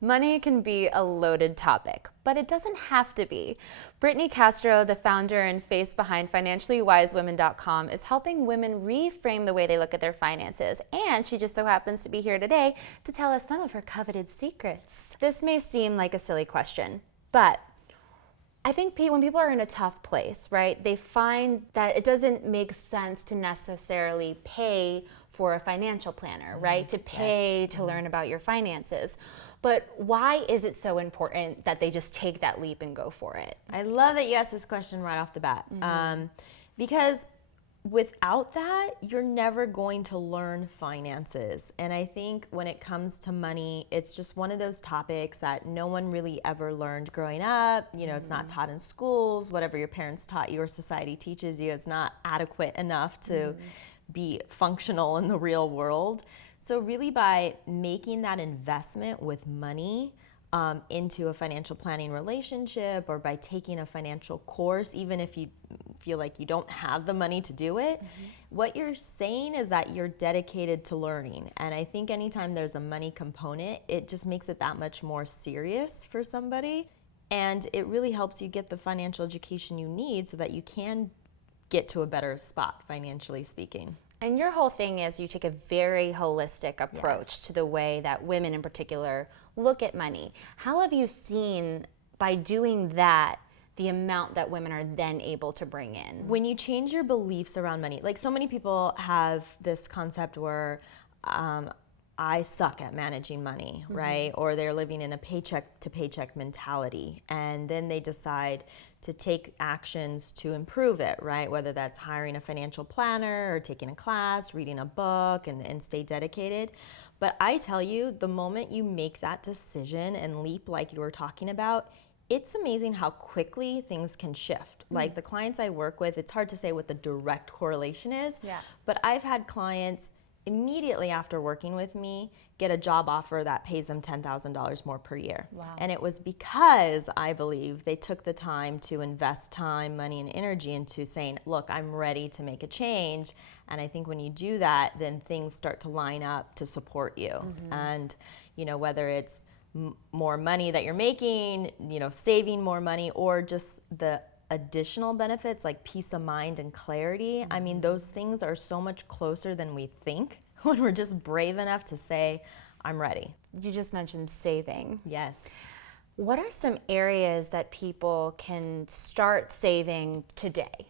Money can be a loaded topic, but it doesn't have to be. Brittney Castro, the founder and face behind financiallywisewomen.com, is helping women reframe the way they look at their finances. And she just so happens to be here today to tell us some of her coveted secrets. This may seem like a silly question, but I think when people are in a tough place, right, they find that it doesn't make sense to necessarily pay for a financial planner, right? To pay to learn about your finances. But why is it so important that they just take that leap and go for it? I love that you asked this question right off the bat. Because without that, you're never going to learn finances. And I think when it comes to money, it's just one of those topics that no one really ever learned growing up. You know, it's not taught in schools. Whatever your parents taught you or society teaches you is not adequate enough to be functional in the real world. So really by making that investment with money into a financial planning relationship, or by taking a financial course, even if you feel like you don't have the money to do it, what you're saying is that you're dedicated to learning. And I think anytime there's a money component, it just makes it that much more serious for somebody. And it really helps you get the financial education you need so that you can get to a better spot, financially speaking. And your whole thing is you take a very holistic approach to the way that women in particular look at money. How have you seen, by doing that, the amount that women are then able to bring in? When you change your beliefs around money, like so many people have this concept where I suck at managing money, right? Or they're living in a paycheck to paycheck mentality. And then they decide to take actions to improve it, right? Whether that's hiring a financial planner or taking a class, reading a book, and stay dedicated. But I tell you, the moment you make that decision and leap like you were talking about, it's amazing how quickly things can shift. Like the clients I work with, it's hard to say what the direct correlation is, but I've had clients immediately after working with me get a job offer that pays them $10,000 more per year. And it was because I believe they took the time to invest time, money, and energy into saying, look, I'm ready to make a change. And I think when you do that, then things start to line up to support you. And, you know, whether it's more money that you're making, you know, saving more money, or just the additional benefits like peace of mind and clarity. I mean, those things are so much closer than we think when we're just brave enough to say, I'm ready. You just mentioned saving. Yes. What are some areas that people can start saving today?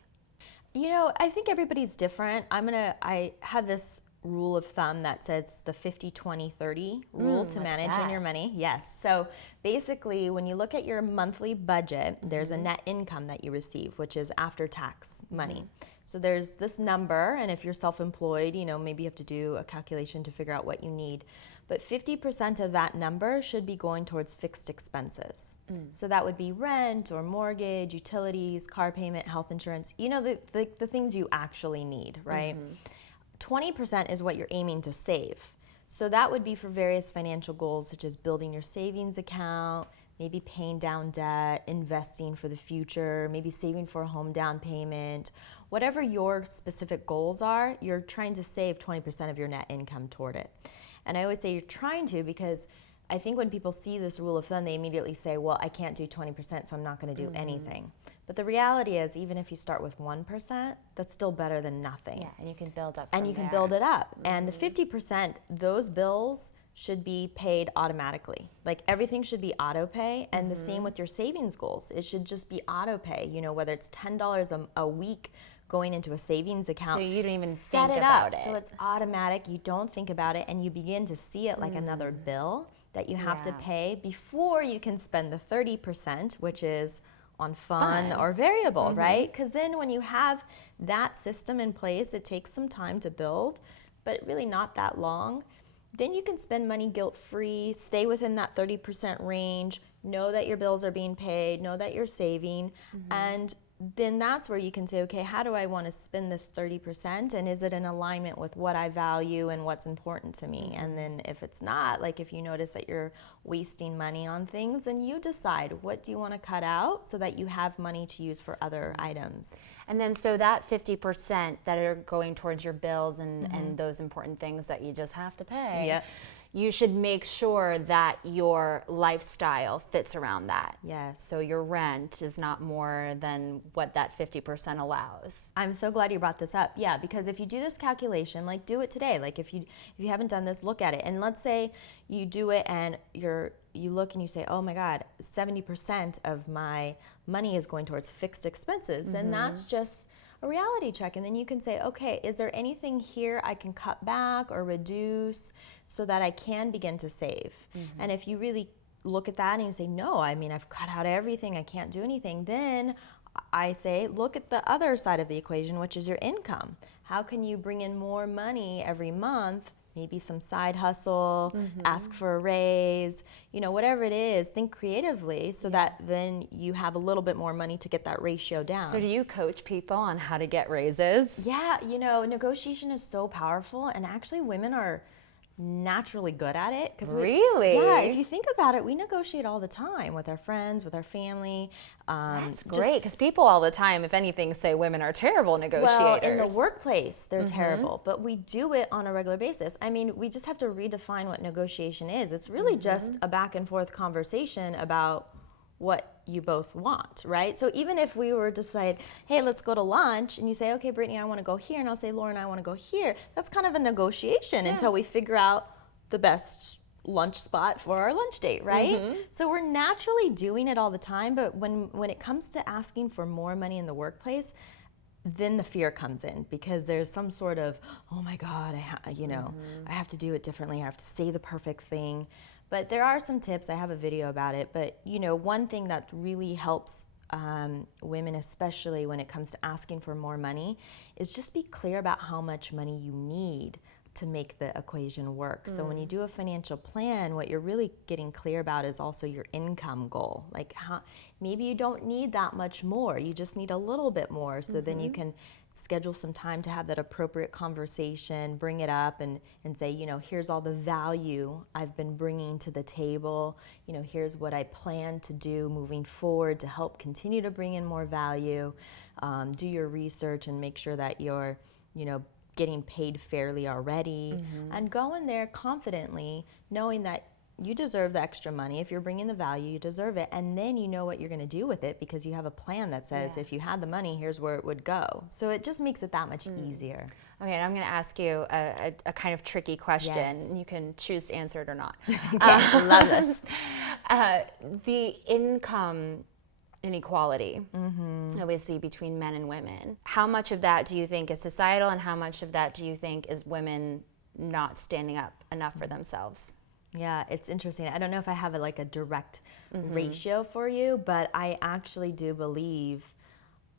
You know, I think everybody's different. I have this rule of thumb that says the 50-20-30 rule to managing your money. Yes. So basically, when you look at your monthly budget, there's a net income that you receive, which is after tax money. So there's this number, and if you're self-employed, you know, maybe you have to do a calculation to figure out what you need. But 50% of that number should be going towards fixed expenses. So that would be rent or mortgage, utilities, car payment, health insurance, you know, the things you actually need, right? 20% is what you're aiming to save. So that would be for various financial goals, such as building your savings account, maybe paying down debt, investing for the future, maybe saving for a home down payment. Whatever your specific goals are, you're trying to save 20% of your net income toward it. And I always say you're trying to, because I think when people see this rule of thumb, they immediately say, well, I can't do 20%, so I'm not going to do anything. But the reality is, even if you start with 1%, that's still better than nothing. Yeah, and you can build up And you can build it up. And the 50%, those bills should be paid automatically. Like everything should be auto pay, and the same with your savings goals. It should just be auto pay, you know, whether it's $10 a week going into a savings account. So you don't even set think it about up it. so it's automatic. You don't think about it, and you begin to see it like another bill that you have to pay before you can spend the 30%, which is on fun or variable, right? Because then when you have that system in place, it takes some time to build, but really not that long. Then you can spend money guilt-free, stay within that 30% range, know that your bills are being paid, know that you're saving, and then that's where you can say, okay, how do I want to spend this 30%, and is it in alignment with what I value and what's important to me? And then if it's not, like if you notice that you're wasting money on things, then you decide, what do you want to cut out so that you have money to use for other items. And then so that 50% that are going towards your bills and those important things that you just have to pay, you should make sure that your lifestyle fits around that. Yes. So your rent is not more than what that 50% allows. I'm so glad you brought this up. Yeah, because if you do this calculation, like do it today. Like if you haven't done this, look at it. And let's say you do it and you look and you say, oh my God, 70% of my money is going towards fixed expenses. Then that's just a reality check. And then you can say, okay, is there anything here I can cut back or reduce so that I can begin to save? And if you really look at that and you say, no, I mean, I've cut out everything, I can't do anything, then I say, look at the other side of the equation, which is your income. How can you bring in more money every month? Maybe some side hustle, ask for a raise, whatever it is, think creatively so that then you have a little bit more money to get that ratio down. So do you coach people on how to get raises? Yeah, negotiation is so powerful, and actually women are naturally good at it. Really? Yeah, if you think about it, we negotiate all the time with our friends, with our family. That's great, because people all the time, if anything, say women are terrible negotiators. Well, in the workplace, they're terrible, but we do it on a regular basis. I mean, we just have to redefine what negotiation is. It's really just a back and forth conversation about what you both want, right? So even if we were to decide, hey, let's go to lunch, and you say, okay, Brittany, I want to go here, and I'll say, Lauren, I want to go here, that's kind of a negotiation until we figure out the best lunch spot for our lunch date, right? So we're naturally doing it all the time, but when it comes to asking for more money in the workplace, then the fear comes in, because there's some sort of, oh my God, I have to do it differently, I have to say the perfect thing. But there are some tips. I have a video about it. But, one thing that really helps women, especially when it comes to asking for more money, is just be clear about how much money you need to make the equation work. So when you do a financial plan, what you're really getting clear about is also your income goal. Like maybe you don't need that much more. You just need a little bit more. So then you can schedule some time to have that appropriate conversation, bring it up and say, here's all the value I've been bringing to the table. Here's what I plan to do moving forward to help continue to bring in more value. Do your research and make sure that you're, getting paid fairly already, and go in there confidently, knowing that you deserve the extra money. If you're bringing the value, you deserve it. And then you know what you're going to do with it, because you have a plan that says, if you had the money, here's where it would go. So it just makes it that much easier. Okay, and I'm going to ask you a kind of tricky question. Yes. You can choose to answer it or not. Okay, love this. The income inequality that we see between men and women. How much of that do you think is societal, and how much of that do you think is women not standing up enough for themselves? Yeah, it's interesting. I don't know if I have a direct ratio for you, but I actually do believe,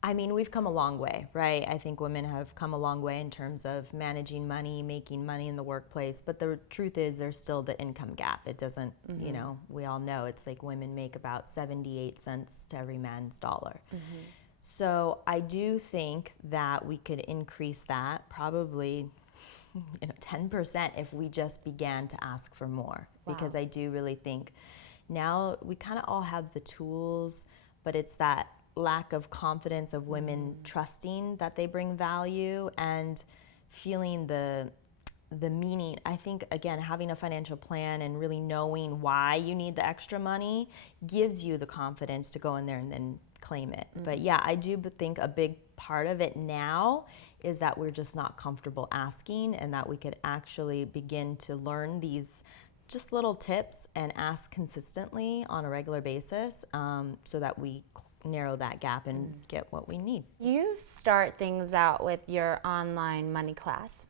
we've come a long way, right? I think women have come a long way in terms of managing money, making money in the workplace. But the truth is there's still the income gap. It doesn't, we all know it's like women make about 78 cents to every man's dollar. So I do think that we could increase that probably 10% if we just began to ask for more. Wow. Because I do really think now we kind of all have the tools, but it's that lack of confidence of women trusting that they bring value and feeling the meaning. I think, again, having a financial plan and really knowing why you need the extra money gives you the confidence to go in there and then claim it. But yeah, I do think a big part of it now is that we're just not comfortable asking, and that we could actually begin to learn these just little tips and ask consistently on a regular basis, so that we narrow that gap and get what we need. You start things out with your online money class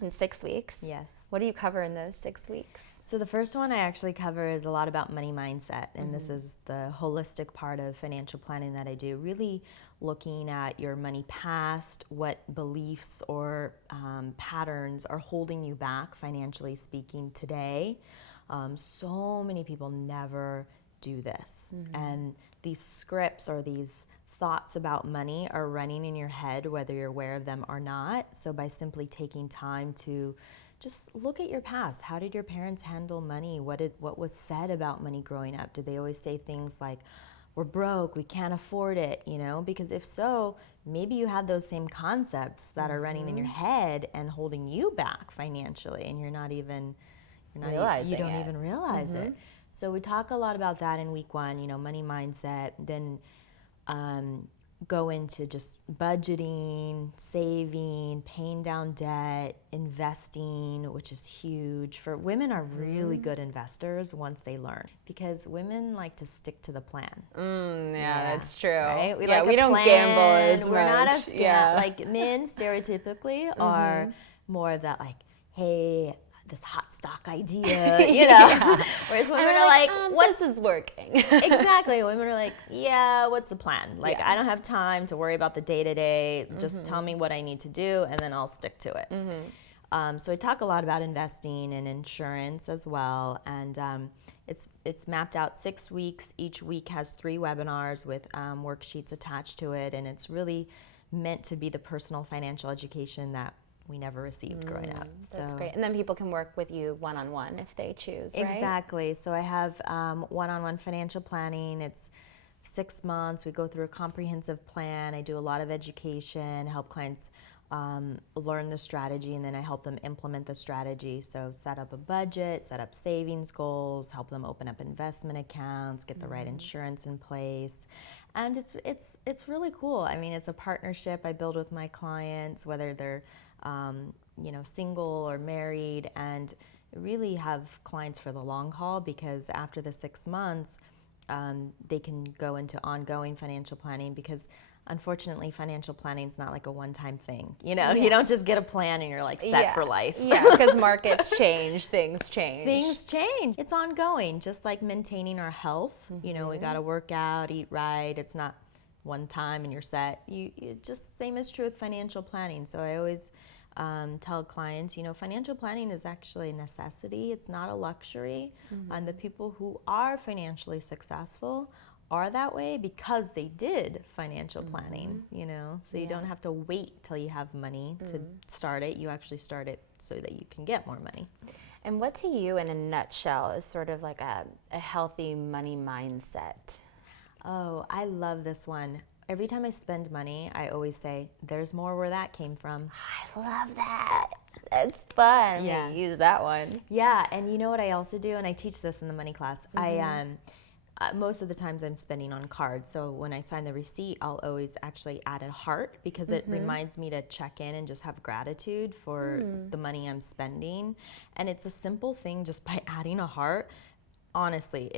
in 6 weeks. Yes. What do you cover in those 6 weeks? So the first one I actually cover is a lot about money mindset, and this is the holistic part of financial planning that I do, really looking at your money past, what beliefs or patterns are holding you back, financially speaking, today. So many people never do this, and these scripts or these thoughts about money are running in your head whether you're aware of them or not. So by simply taking time to just look at your past, how did your parents handle money? What was said about money growing up? Did they always say things like, we're broke, we can't afford it, Because if so, maybe you had those same concepts that are running in your head and holding you back financially, and you're not even You're not realizing you don't it. even realize it. So we talk a lot about that in week 1, you know, money mindset, then go into just budgeting, saving, paying down debt, investing, which is huge. For women are really good investors once they learn, because women like to stick to the plan. Yeah, that's true. Right? We like we a don't plan. gamble as much. We're not as yeah. like men stereotypically are more of that like, hey, this hot stock idea, you know. Whereas women are like, what is working? Exactly. Women are like, yeah, what's the plan? Like, Yeah. I don't have time to worry about the day-to-day. Just tell me what I need to do, and then I'll stick to it. So I talk a lot about investing and insurance as well. And it's mapped out 6 weeks. Each week has 3 webinars with worksheets attached to it. And it's really meant to be the personal financial education that we never received growing up. That's great. And then people can work with you one-on-one if they choose, right? Exactly. So I have one-on-one financial planning. It's 6 months. We go through a comprehensive plan. I do a lot of education, help clients learn the strategy, and then I help them implement the strategy. So set up a budget, set up savings goals, help them open up investment accounts, get the right insurance in place. And it's really cool. I mean, it's a partnership I build with my clients, whether they're single or married, and really have clients for the long haul, because after the 6 months, they can go into ongoing financial planning, because unfortunately financial planning is not like a one-time thing. You know, you don't just get a plan and you're like set for life. Yeah, because markets change, things change. Things change. It's ongoing, just like maintaining our health. You know, we got to work out, eat right. It's not one time and you're set. You just same is true with financial planning. So I always tell clients, you know, financial planning is actually a necessity. It's not a luxury. And the people who are financially successful are that way because they did financial planning, you know. So you don't have to wait till you have money to start it. You actually start it so that you can get more money. And what to you, in a nutshell, is sort of like a healthy money mindset? Oh, I love this one. Every time I spend money, I always say, there's more where that came from. I love that. That's fun. Yeah. I'm gonna use that one. Yeah, and you know what I also do, and I teach this in the money class. Most of the times I'm spending on cards, so when I sign the receipt, I'll always actually add a heart, because it reminds me to check in and just have gratitude for the money I'm spending. And it's a simple thing, just by adding a heart. Honestly,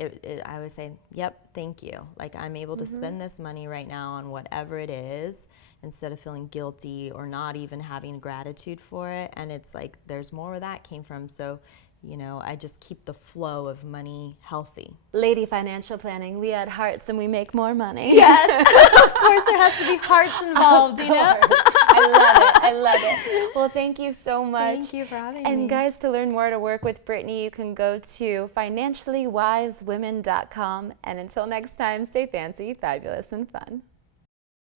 I would say, yep, thank you. Like, I'm able to spend this money right now on whatever it is, instead of feeling guilty or not even having gratitude for it. And it's like, there's more where that came from. So, you know, I just keep the flow of money healthy. Lady financial planning, we add hearts and we make more money. Yes, of course there has to be hearts involved, you know? I love it. Well, thank you so much. Thank you for having me. And guys, to learn more to work with Brittney, you can go to financiallywisewomen.com. And until next time, stay fancy, fabulous, and fun.